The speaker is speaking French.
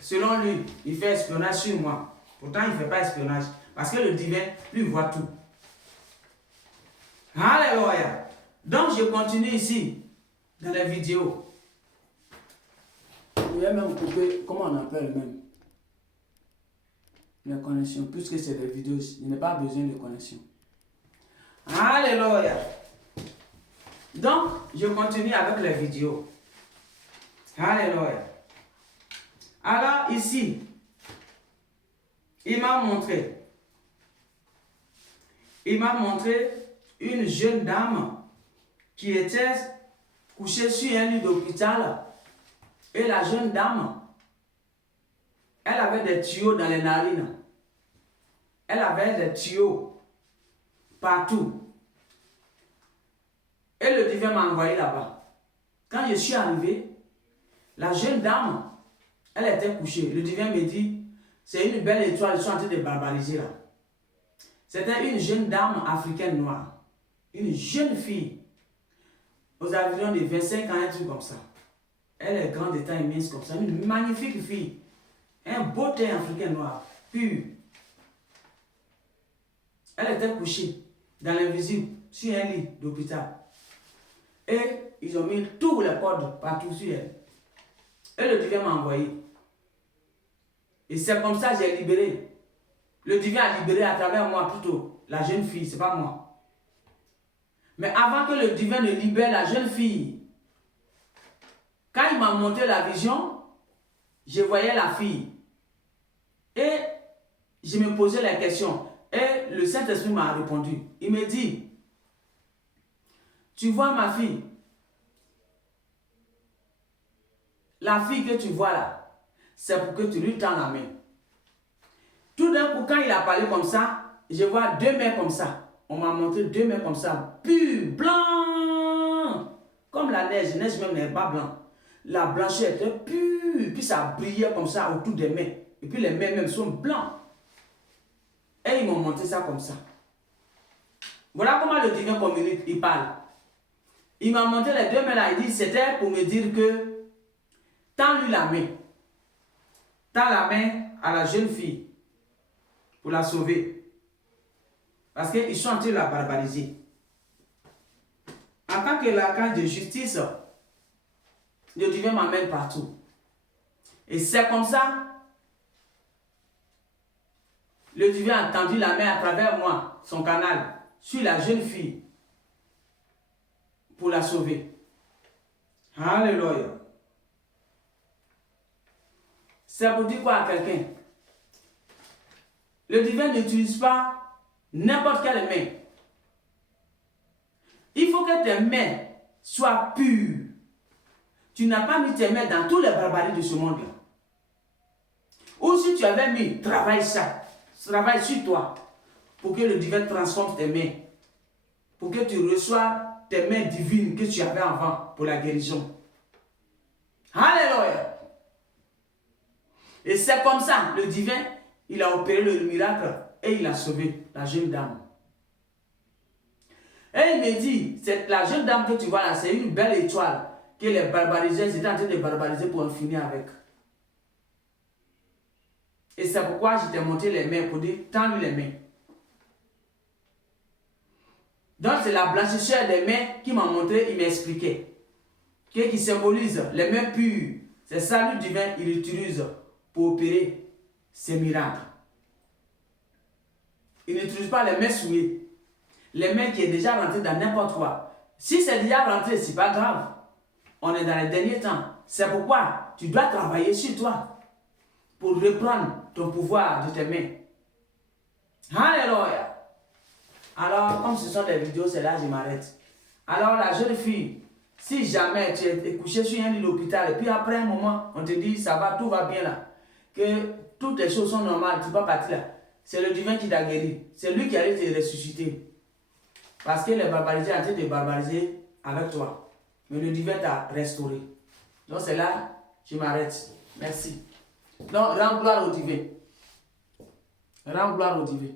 Selon lui, il fait espionnage sur moi. Pourtant, il ne fait pas espionnage. Parce que le divin, lui, voit tout. Alléluia. Donc, je continue ici, dans les vidéos. Je vais même couper, comment on appelle même, les connexions, puisque c'est des vidéos, il n'y a pas besoin de connexion. Alléluia. Donc, je continue avec les vidéos. Alléluia. Alors, ici, il m'a montré une jeune dame qui était couchée sur un lit d'hôpital. Et la jeune dame, elle avait des tuyaux dans les narines. Elle avait des tuyaux partout. Et le divin m'a envoyé là-bas. Quand je suis arrivé, la jeune dame, elle était couchée. Le divin me dit, c'est une belle étoile, ils sont en train de barbariser là. C'était une jeune dame africaine noire. Une jeune fille. Aux environs de 25 ans, un truc comme ça. Elle est grande et taille immense comme ça. Une magnifique fille. Un beau teint africain noir. Pur. Elle était couchée dans l'invisible sur un lit d'hôpital. Et ils ont mis tous les codes partout sur elle. Et le divin m'a envoyé. Et c'est comme ça que j'ai libéré. Le divin a libéré à travers moi plutôt. La jeune fille, ce n'est pas moi. Mais avant que le divin ne libère la jeune fille, quand il m'a montré la vision, je voyais la fille. Et je me posais la question. Et le Saint-Esprit m'a répondu. Il me dit, tu vois ma fille, la fille que tu vois là, c'est pour que tu lui tends la main. Tout d'un coup, quand il a parlé comme ça, je vois deux mains comme ça. On m'a montré deux mains comme ça, pur, blanc, comme la neige. La neige même n'est pas blanc. La blancheur était pure, puis ça brillait comme ça autour des mains. Et puis les mains même sont blancs. Et ils m'ont montré ça comme ça. Voilà comment le divin communique, il parle. Il m'a montré les deux mains là, il dit, c'était pour me dire que, tends-lui la main. Tends la main à la jeune fille pour la sauver. Parce qu'ils sont en train de la barbariser. En tant que l'archange de justice, le divin m'amène partout. Et c'est comme ça, le divin a tendu la main à travers moi, son canal, sur la jeune fille, pour la sauver. Alléluia. C'est pour dire quoi à quelqu'un? Le divin n'utilise pas n'importe quelle main. Il faut que tes mains soient pures. Tu n'as pas mis tes mains dans tous les barbaries de ce monde-là. Ou si tu avais mis, travaille ça. Travaille sur toi. Pour que le divin transforme tes mains. Pour que tu reçoives tes mains divines que tu avais avant pour la guérison. Alléluia. Et c'est comme ça, le divin, il a opéré le miracle et il a sauvé la jeune dame. Et il me dit, la jeune dame que tu vois là, c'est une belle étoile que les barbarisés, ils étaient en train de barbariser pour en finir avec. Et c'est pourquoi je t'ai montré les mains pour dire, tends-lui les mains. Donc c'est la blanchisseur des mains qui m'a montré, il m'expliquait. Qui symbolise les mains pures. C'est ça le divin, il utilise pour opérer ces miracles. Il n'utilise pas les mains souillées. Les mains qui est déjà rentrées dans n'importe quoi. Si c'est déjà rentré, ce n'est pas grave. On est dans les derniers temps. C'est pourquoi tu dois travailler sur toi pour reprendre ton pouvoir de tes mains. Alléluia. Alors, comme ce sont des vidéos, c'est là que je m'arrête. Alors, la jeune fille, si jamais tu es couché sur un lit d'hôpital et puis après un moment, on te dit, ça va, tout va bien là, que toutes les choses sont normales, tu peux partir là. C'est le divin qui t'a guéri. C'est lui qui allait te ressusciter. Parce que les barbarisés ont été barbariser avec toi. Mais le divin t'a restauré. Donc c'est là, je m'arrête. Merci. Donc, rends gloire au divin. Rends gloire au divin.